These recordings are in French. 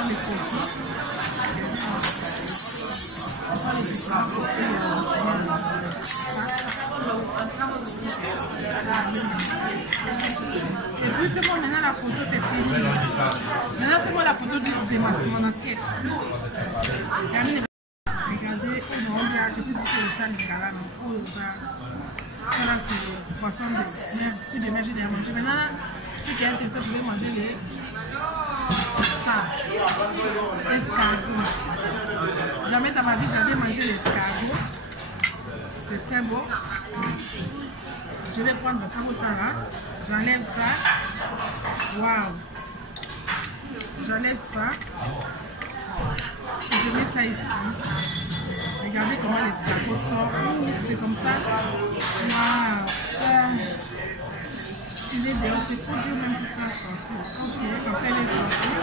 sont les coquilles. Et puis fais-moi maintenant la photo, c'est fini. Maintenant fais-moi la photo du zéma, mon assiette. Regardez, oh non, je peux dire que le sale est là, non. Oh là, voilà, c'est le poisson de mer. Si demain j'ai déjà mangé. Maintenant, si tu es intéressé, je vais manger les ça, escargot. Jamais dans ma vie, j'avais mangé l'escargot. C'est très beau. Je vais prendre ça au temps là. J'enlève ça. Waouh! J'enlève ça. Et je mets ça ici. Regardez comment l'escargot sort. C'est comme ça. Waouh! Il est dehors. C'est trop dur même pour faire sortir. Ok, on fait les sorties.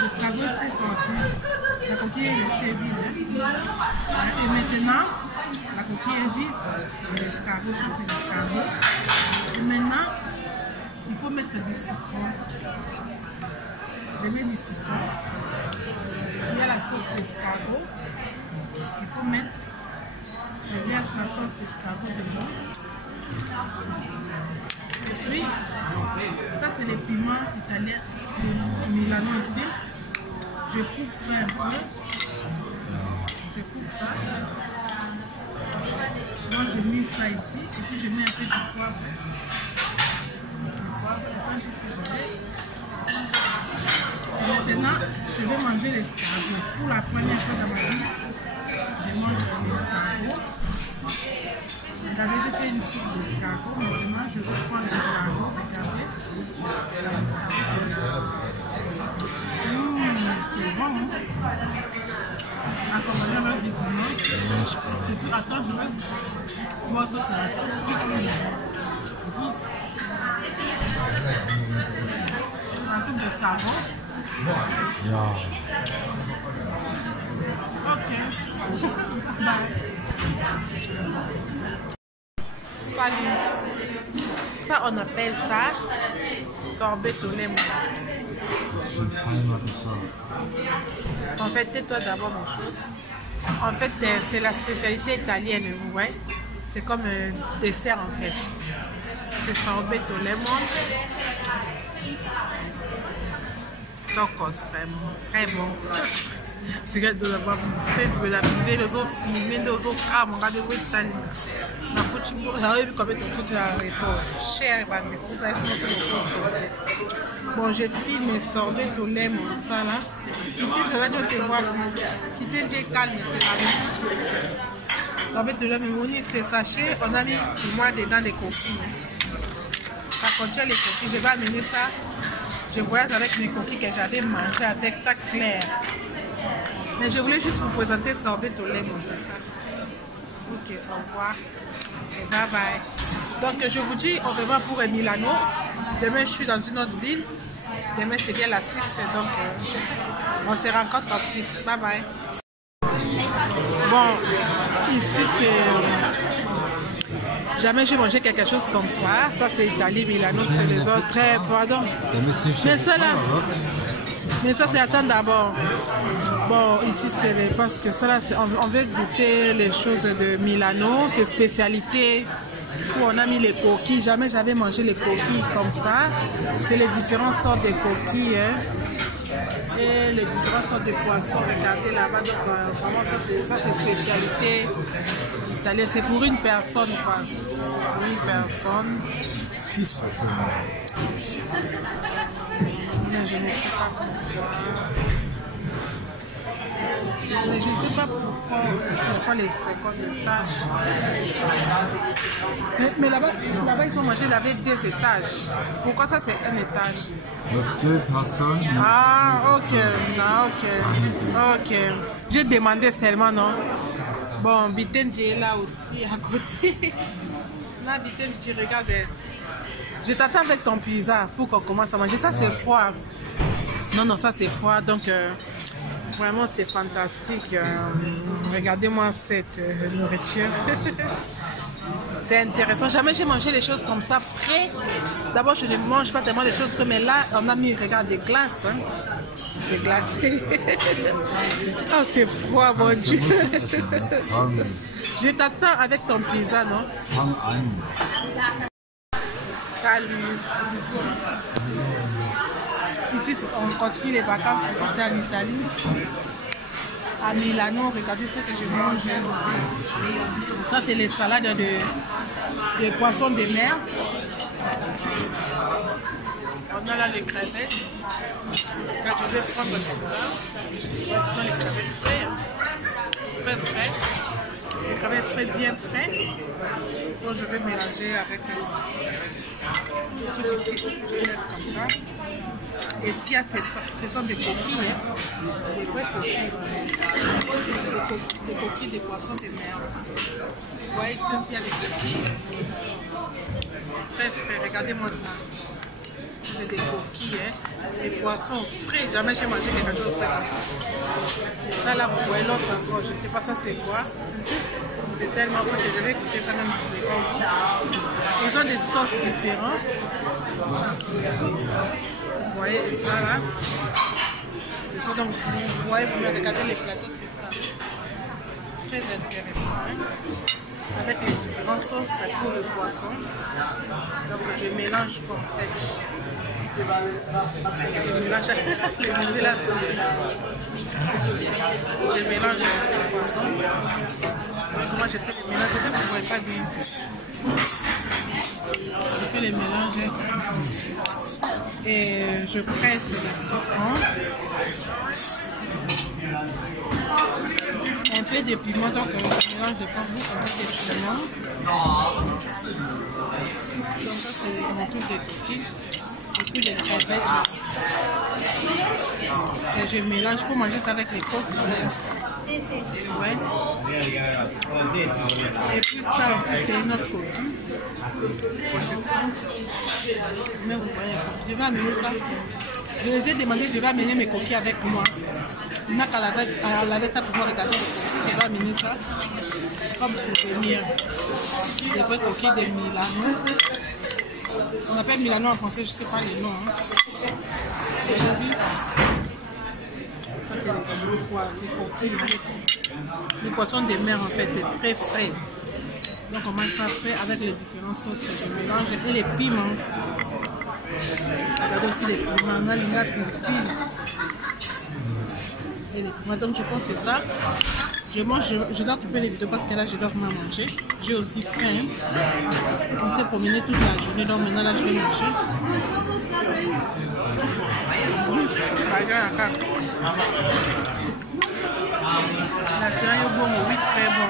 L'escargot est très sorti. La coquille est vide. Et maintenant, la coquille est vide. Et l'escargot, ça c'est l'escargot. Et maintenant, il faut mettre du citron. Je mets du citron. Il y a la sauce d'escargot. Il faut mettre. Je verse la sauce d'escargot dedans. Et puis, ça c'est les piments italiens de Milano ici. Je coupe ça un peu. Je coupe ça. Moi je mets ça ici. Et puis je mets un peu de poivre. Maintenant, je vais manger l'escargot. Pour la première fois dans ma vie, je mange l'escargot. Regardez, j'ai fait une soupe d'escargot. Maintenant, je vais prendre l'escargot. Regardez. C'est bon, hein? Attends, on va mettre du piment. Et puis, attends, je vais... Moi, ça, c'est la soupe. Un truc d'escargot. Yeah. Ok. Bye. Salut. Ça, on appelle ça sorbet au lemon. En fait, tais-toi d'abord mon chose. En fait, c'est la spécialité italienne, vous voyez. C'est comme un dessert en fait. C'est sorbet au lemon. Tacos, vraiment, très bon. C'est que de l'avoir visité, de la priver, les autres filmer, les autres crânes, regardez où est-ce que la photo, j'avais vu combien de photos à l'époque. Cher, bon, je filme mes sorbets au lemon, ça là. Et puis, ça va te voir, qui te dit calme, c'est la même. Sorbet au lemon, c'est sachet, on a mis pour moi dedans des coquilles. Ça contient les coquilles, je vais amener ça. Je voyage avec mes coquilles que j'avais mangé avec ta claire. Mais je voulais juste vous présenter sorbet au lemon, c'est ça. Ok, au revoir. Et bye bye. Donc je vous dis au revoir pour Milano. Demain je suis dans une autre ville. Demain c'est bien la Suisse. Donc on se rencontre en Suisse. Bye bye. Bon, ici c'est... Jamais j'ai mangé quelque chose comme ça. Ça c'est Italie, Milano, c'est les autres. Très pardon. Mais ça là. Mais ça c'est attendre d'abord. Bon, ici c'est parce que ça là, on veut goûter les choses de Milano, c'est spécialité où on a mis les coquilles. Jamais j'avais mangé les coquilles comme ça. C'est les différentes sortes de coquilles. Hein. Et les différentes sortes de poissons. Regardez là-bas. Donc vraiment ça c'est spécialité italienne. C'est pour une personne quoi. C'est pour une personne. Mais je ne sais pas pourquoi. Mais je ne sais pas pourquoi il n'y a pas les 50 étages. Mais là-bas, ils ont mangé, il y avait 2 étages. Pourquoi ça, c'est un étage? Deux personnes. Ah, ok. Ah, ok. Ok. J'ai demandé seulement, non? Bon, Bitenji est là aussi, à côté. Là, Bitenji, regarde. Je t'attends avec ton pizza pour qu'on commence à manger. Ça, c'est froid. Non, non, ça, c'est froid. Donc, vraiment, c'est fantastique. Regardez-moi cette nourriture. C'est intéressant. Jamais j'ai mangé les choses comme ça frais. D'abord, je ne mange pas tellement les choses frais, mais là, on a mis, regarde, des glaces. Hein. C'est glacé. Oh, c'est froid, mon Dieu. Je t'attends avec ton pizza, non? Salut. Ici, on continue les vacances ici en Italie. À Milano, regardez ce que je mange. Ça, c'est les salades de poissons de mer. On a là les crevettes. Là, je vais prendre ça. Ce sont les crevettes frais. Frais. Les crevettes frais, bien frais. Donc, je vais mélanger avec tout ici. Je vais mettre comme ça. Et s'il y a, ce sont des coquilles, hein, des vraies coquilles, des coquilles de poissons de mer. Vous voyez ici, il y a des coquilles. Très frais, regardez-moi ça. C'est des coquilles, hein, des poissons frais. Jamais j'ai mangé quelque chose de frais. Ça là, vous voyez l'autre encore, je ne sais pas ça c'est quoi. C'est tellement frais que je vais goûter ça même pour les gens. Ils ont des sauces différentes. Vous voyez ça là, c'est ça. Donc vous voyez, vous me regardez les plateaux, c'est ça. Très intéressant, hein? Avec les différentes sauces pour le poisson. Donc je mélange comme fait. Je mélange les là. Je mélange le poisson. Comment je fais le mélange? Peut-être que vous ne pourrez pas dire. Je fais les mélanges. Et je presse le citron, un peu de piment, donc je mélange de bambou, un peu de piment. Donc ça c'est mon tour de coquille, et puis les crevettes. Et je mélange pour manger ça avec les coquilles. Ouais. Et puis ça aussi c'est une autre coquille. Mais vous voyez, je vais amener ça. Je les ai demandé, je vais amener mes coquilles avec moi. Il n'a qu'à laver ça pour pouvoir regarder les coquilles. Je vais amener ça comme souvenir. Les vraies coquilles de Milano. On appelle Milano en français, je ne sais pas les noms. Hein. Vous avez vu? Les poissons de mer en fait, c'est très frais. Donc on mange ça frais avec les différentes sauces que je mélange et les piments. Regardez aussi les piments, on a l'unat et les piments. Donc je pense que c'est ça. Je mange, je dois couper les vidéos parce que là je dois vraiment manger. J'ai aussi faim. On s'est promené toute la journée, donc maintenant là je vais manger. La série est bonne, oui, très bon.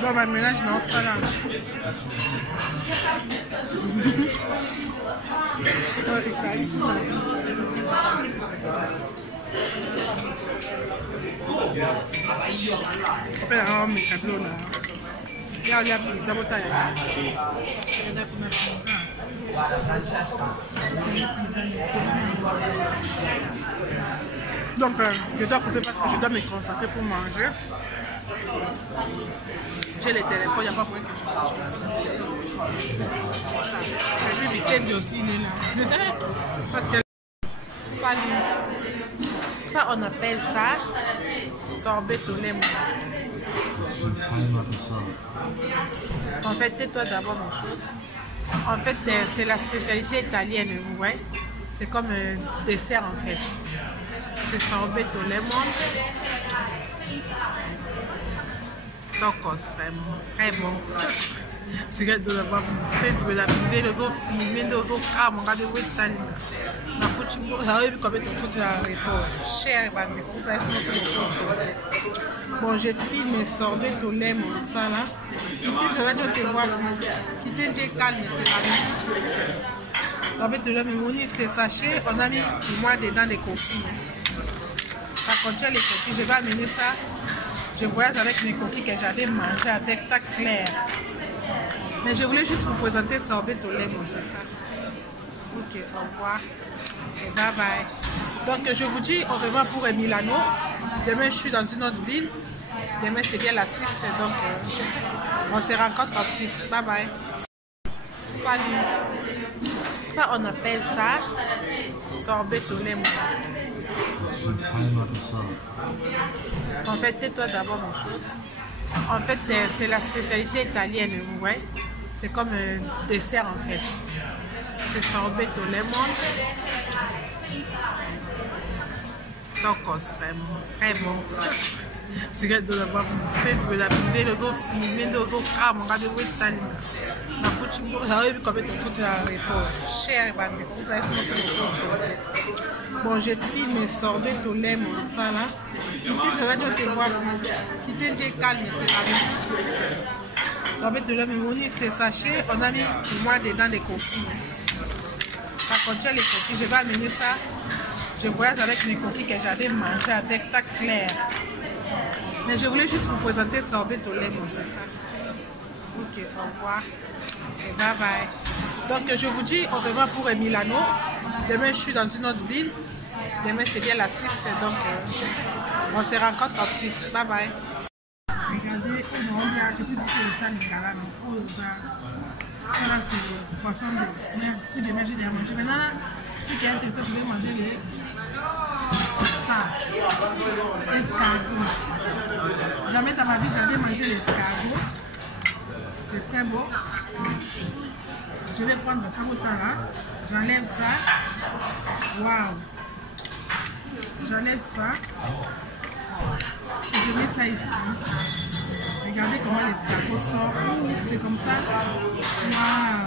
Donc, ma mélange dans ça là. On peut avoir mes tableaux là. Il y a des sabotages. Donc, je dois couper parce que je dois me concentrer pour manger. J'ai les téléphones, il n'y a pas moyen que je mange. Et puis, week-end aussi, il est là. Parce que ça, on appelle ça sorbet au lait. En fait, tais-toi d'abord mon chose. En fait, c'est la spécialité italienne, vous voyez. C'est comme un dessert en fait. C'est sorbet au lemon. Tacos, vraiment. Très bon. C'est que de l'avoir fait de la vidéo, les autres filmés, les autres cas, mon gars de Western. La football, ça aurait pu combien de foot à répondre. Cher, bon, je filme mes sorbets au lemon, ça là. Et puis, ça va te voir. Qui te dit calme, c'est la vie. Sorbet au lemon, c'est sachet, on a mis moi dedans les coquilles. Ça contient les coquilles, je vais amener ça. Je voyage avec mes coquilles que j'avais mangé avec ta claire. Mais je voulais juste vous présenter sorbet au lemon, c'est ça. Ok, au revoir. Et bye bye. Donc je vous dis au revoir pour Milano. Demain je suis dans une autre ville. Demain, c'est bien la Suisse, donc on se rencontre en Suisse. Bye bye. Salut. Ça, on appelle ça sorbet au lait. En fait, tais-toi d'abord mon chose. En fait, c'est la spécialité italienne, vous voyez. C'est comme un dessert en fait. C'est sorbet au lemon. Donc, vraiment très bon. C'est de la boîte de la vidéo, les autres filmés, les autres camps, on va devoir être na football, ça va comme être foot à repos. Cher, bon, je filme mes sorbets au lait, mon ça là. Et puis, ça va te voir. Qui te dit calme, c'est la vie. Sorbet au lait, mais c'est sachet. On a mis pour moi dedans des coquilles. Ça contient les coquilles. Je vais amener ça. Je voyage avec mes coquilles que j'avais mangées avec ta claire. Mais je voulais juste vous présenter sorbet au lait, c'est ça. Ok, au revoir. Et bye bye. Donc je vous dis, on revoit pour Milano. Demain, je suis dans une autre ville. Demain, c'est bien la Suisse. Donc, on se rencontre en Suisse. Bye bye. Regardez, je peux dire que le sale est là. Voilà, c'est le poisson de mer. Si demain, j'ai déjà mangé. Maintenant, si quelqu'un est intéressé, je vais manger les escargots. Jamais dans ma vie, j'avais mangé l'escargot. C'est très beau. Je vais prendre ça au temps là. J'enlève ça. Waouh! J'enlève ça. Et je mets ça ici. Regardez comment l'escargot sort. C'est comme ça. Waouh!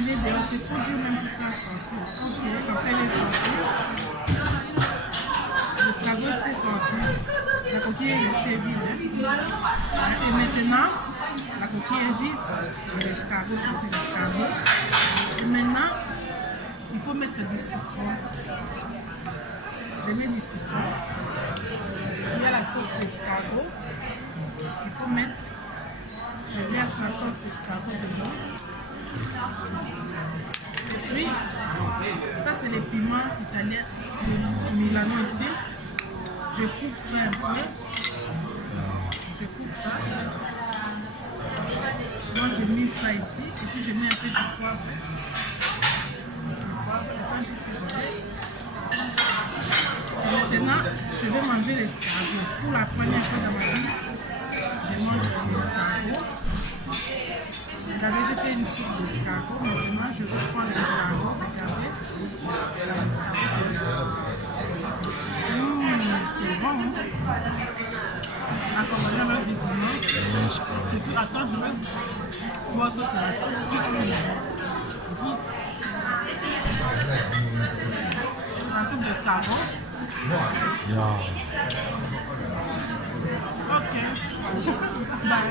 Il est dehors. C'est trop dur même pour faire sortir. Ok, après les sorties. L'escargot est très sorti. La coquille est vide. Et maintenant, la coquille est vide. L'escargot, ça c'est l'escargot. Et maintenant, il faut mettre du citron. Je mets du citron. Il y a la sauce d'escargot. Il faut mettre. Je verse la sauce d'escargot dedans. Et puis, ça c'est les piments italiens de Milano ici. Je coupe ça un peu. Je coupe ça. Moi je mets ça ici. Et puis je mets un peu de poivre. Et maintenant, je vais manger l'escargot. Pour la première fois dans ma vie, je mange l'escargot. Regardez, j'ai fait une soupe d'escargot. Maintenant, je vais prendre l'escargot. Regardez. C'est bon. Accompagné avec du piment. Et puis, attends, je vais voir ça, c'est la soupe. La soupe d'escargot. Ok. Bye.